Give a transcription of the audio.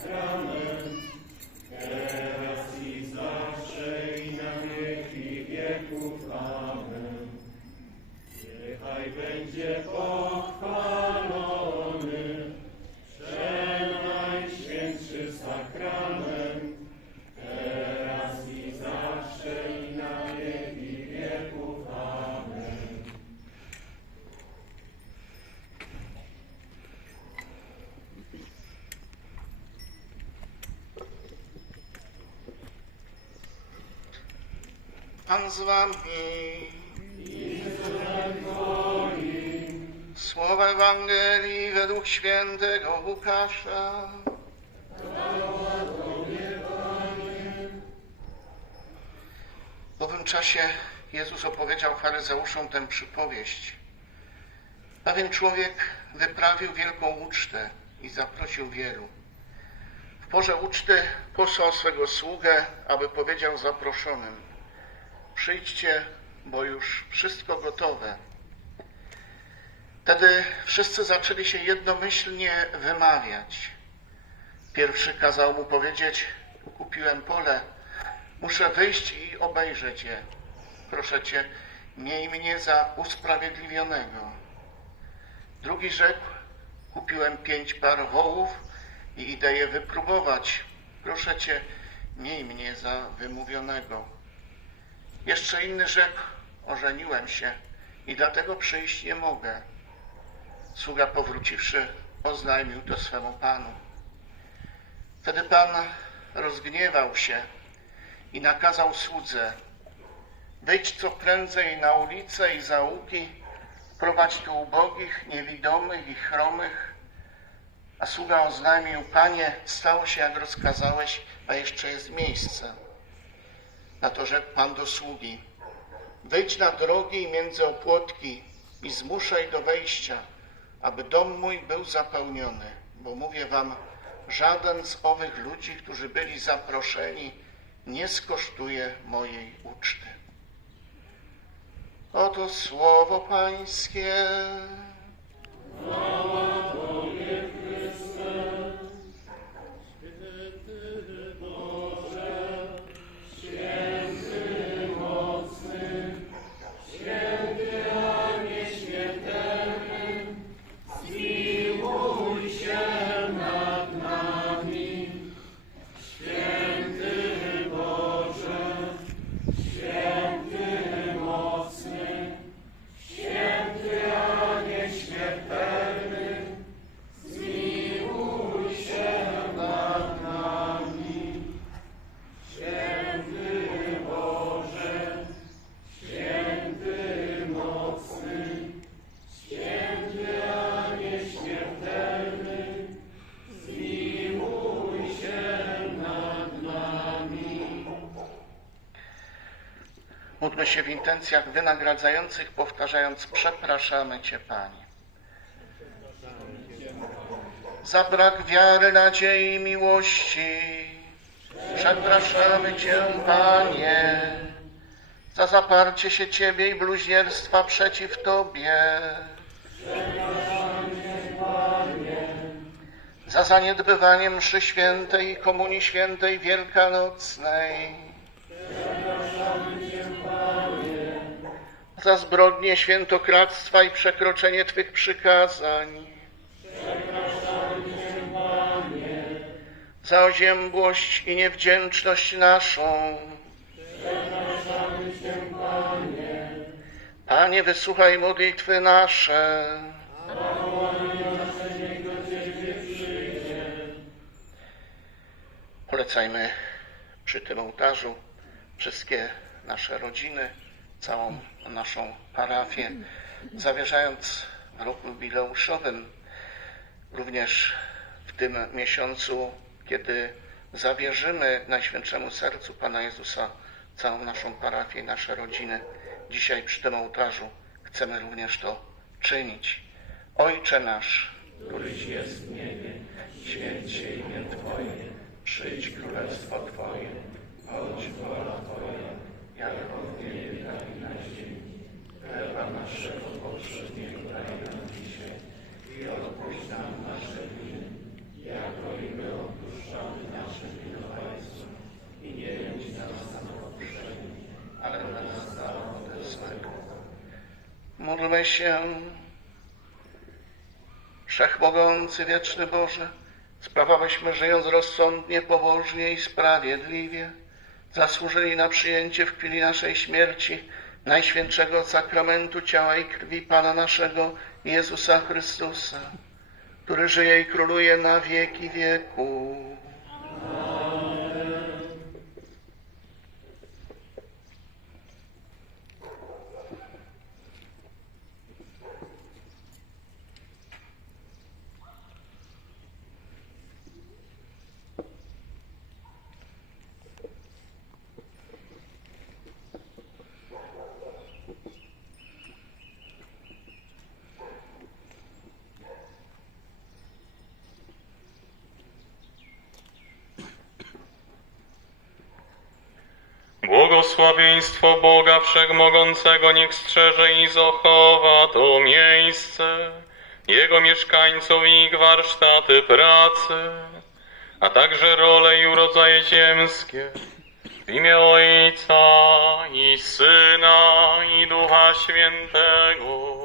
sakrament, zawsze i na wieki wieków. Amen. Niechaj będzie pochwalony Pan z wami. Słowa Ewangelii według świętego Łukasza. W owym czasie Jezus opowiedział faryzeuszom tę przypowieść. Pewien człowiek wyprawił wielką ucztę i zaprosił wielu. W porze uczty posłał swego sługę, aby powiedział zaproszonym – przyjdźcie, bo już wszystko gotowe. Wtedy wszyscy zaczęli się jednomyślnie wymawiać. Pierwszy kazał mu powiedzieć: Kupiłem pole, muszę wyjść i obejrzeć je. Proszę cię, miej mnie za usprawiedliwionego. Drugi rzekł: Kupiłem pięć par wołów i idę je wypróbować. Proszę cię, miej mnie za wymówionego. Jeszcze inny rzekł, ożeniłem się i dlatego przyjść nie mogę. Sługa powróciwszy, oznajmił to swemu panu. Wtedy pan rozgniewał się i nakazał słudze, wyjdź co prędzej na ulice i zaułki, prowadź tu ubogich, niewidomych i chromych. A sługa oznajmił, panie, stało się jak rozkazałeś, a jeszcze jest miejsce. Na to rzekł Pan do sługi, wejdź na drogi i między opłotki i zmuszaj do wejścia, aby dom mój był zapełniony, bo mówię wam, żaden z owych ludzi, którzy byli zaproszeni, nie skosztuje mojej uczty. Oto słowo Pańskie. Módlmy się w intencjach wynagradzających, powtarzając: Przepraszamy Cię, Panie. Za brak wiary, nadziei i miłości. Przepraszamy Cię, Panie. Za zaparcie się Ciebie i bluźnierstwa przeciw Tobie. Za zaniedbywanie mszy świętej i komunii świętej wielkanocnej. Za zbrodnie świętokradztwa i przekroczenie Twych przykazań. Za oziębłość i niewdzięczność naszą. Panie, wysłuchaj modlitwy nasze. Polecajmy przy tym ołtarzu wszystkie nasze rodziny, całą naszą parafię, zawierzając w roku jubileuszowym, również w tym miesiącu, kiedy zawierzymy Najświętszemu Sercu Pana Jezusa całą naszą parafię i nasze rodziny, dzisiaj przy tym ołtarzu chcemy również to czynić. Ojcze nasz, któryś jest niebie, święć się imię Twoje, przyjdź królestwo Twoje, bądź wola Twoja, jako w niebie, tak i na ziemi. Chleba naszego powszedniego daj nam dzisiaj i odpuść nam nasze winy, jako i my odpuszczamy naszym winowajcom. I nie jedź nas na pokuszenie, ale nas zbaw ode złego. Módlmy się. Wszechmogący, wieczny Boże, sprawabyśmy, żyjąc rozsądnie, pobożnie i sprawiedliwie, zasłużyli na przyjęcie w chwili naszej śmierci Najświętszego Sakramentu Ciała i Krwi Pana naszego Jezusa Chrystusa, który żyje i króluje na wieki wieku. Błogosławieństwo Boga Wszechmogącego niech strzeże i zachowa to miejsce, Jego mieszkańców i ich warsztaty pracy, a także role i urodzaje ziemskie. W imię Ojca i Syna i Ducha Świętego.